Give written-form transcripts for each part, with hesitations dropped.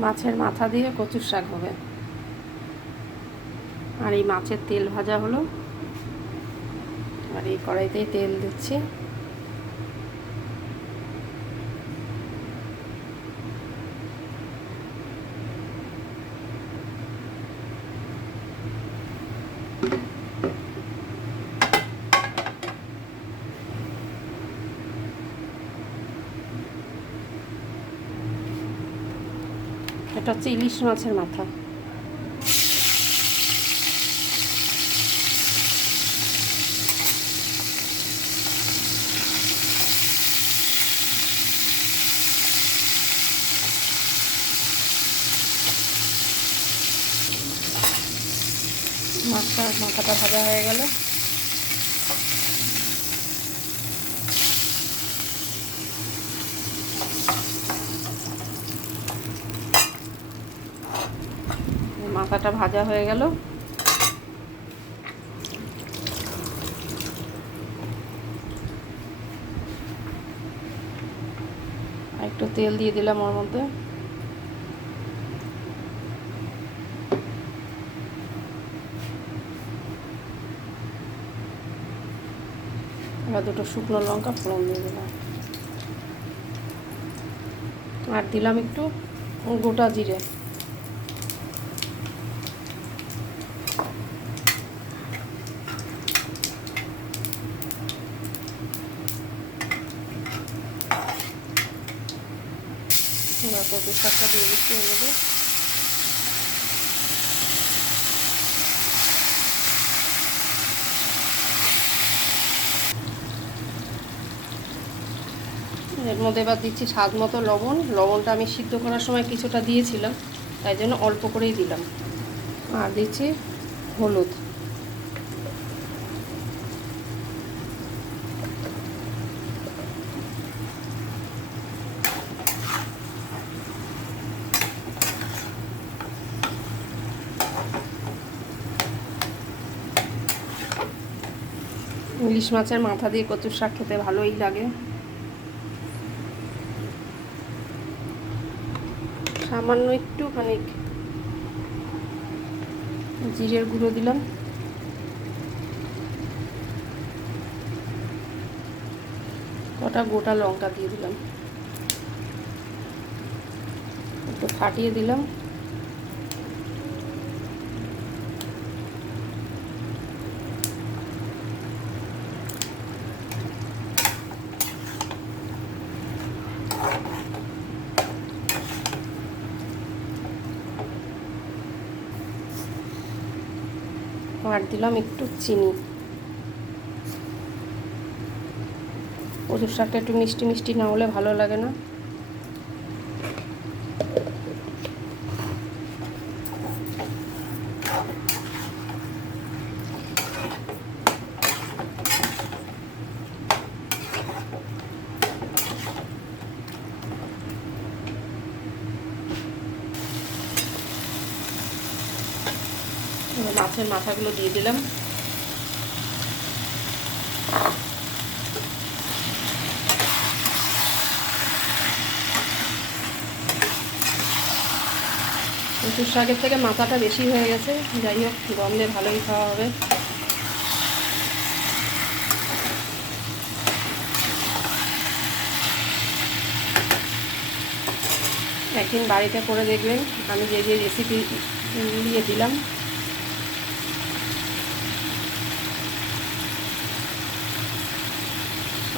মাছের মাথা দিয়ে কচুর শাক হবে। আর এই মাছের তেল ভাজা হলো, আর এই কড়াইতেই তেল দিচ্ছি। এটা হচ্ছে ইলিশ মাছের মাথা। মাথাটা ভাজা হয়ে গেল। মাথাটা ভাজা হয়ে গেল। একটু তেল দিয়ে দিলাম ওর মধ্যে। এবার দুটো শুকনো লঙ্কা ফোড়ন দিয়ে দিলাম, আর দিলাম একটু গোটা জিরে। এবার কচুর শাকটা দিয়ে দিচ্ছি এর মধ্যে। এর মধ্যে এবার দিচ্ছি স্বাদ মতো লবণ। লবণটা আমি সিদ্ধ করার সময় কিছুটা দিয়েছিলাম, তাই জন্য অল্প করেই দিলাম। আর দিচ্ছি হলুদ। ইলিশ মাছের মাথা দিয়ে কচুর শাক খেতে ভালোই লাগে। সামান্য একটুখানি জিরের গুঁড়ো দিলাম, কটা গোটা লঙ্কা দিয়ে দিলাম, একটু ফাটিয়ে দিলাম। আর দিলাম একটু চিনি। কচুর শাকটা একটু মিষ্টি মিষ্টি না হলে ভালো লাগে না। মাছের মাথাগুলো দিয়ে দিলাম। কচুর শাকের থেকে মাথাটা বেশি হয়ে গেছে, যাই হোক গন্ধে ভালোই খাওয়া হবে। একদিন বাড়িতে করে দেখবেন আমি যে যে রেসিপি দিয়ে দিলাম।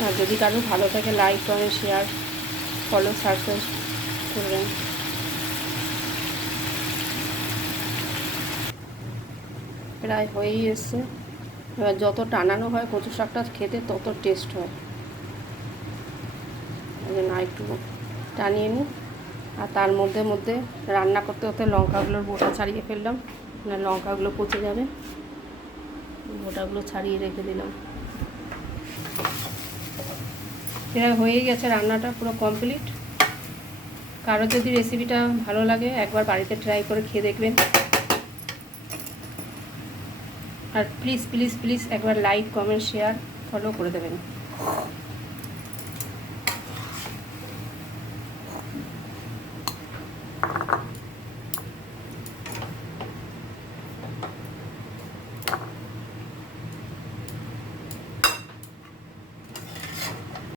আর যদি কারো ভালো থাকে like comment share follow subscribe করবেন। প্রায় হয়েই এসছে। এবার যত টানানো হয় কচু শাকটা খেতে তত টেস্ট হয়, এই জন্য একটু টানিয়ে নিই। আর তার মধ্যে মধ্যে রান্না করতে করতে লঙ্কাগুলোর বোটা ছাড়িয়ে ফেললাম, না লঙ্কাগুলো পচে যাবে। বোটাগুলো ছাড়িয়ে রেখে দিলাম। প্রায় হয়ে গেছে রান্নাটা, পুরো কমপ্লিট। কারো যদি রেসিপিটা ভালো লাগে একবার বাড়িতে ট্রাই করে খেয়ে দেখবেন। আর প্লিজ প্লিজ প্লিজ একবার লাইক কমেন্ট শেয়ার ফলো করে দেবেন।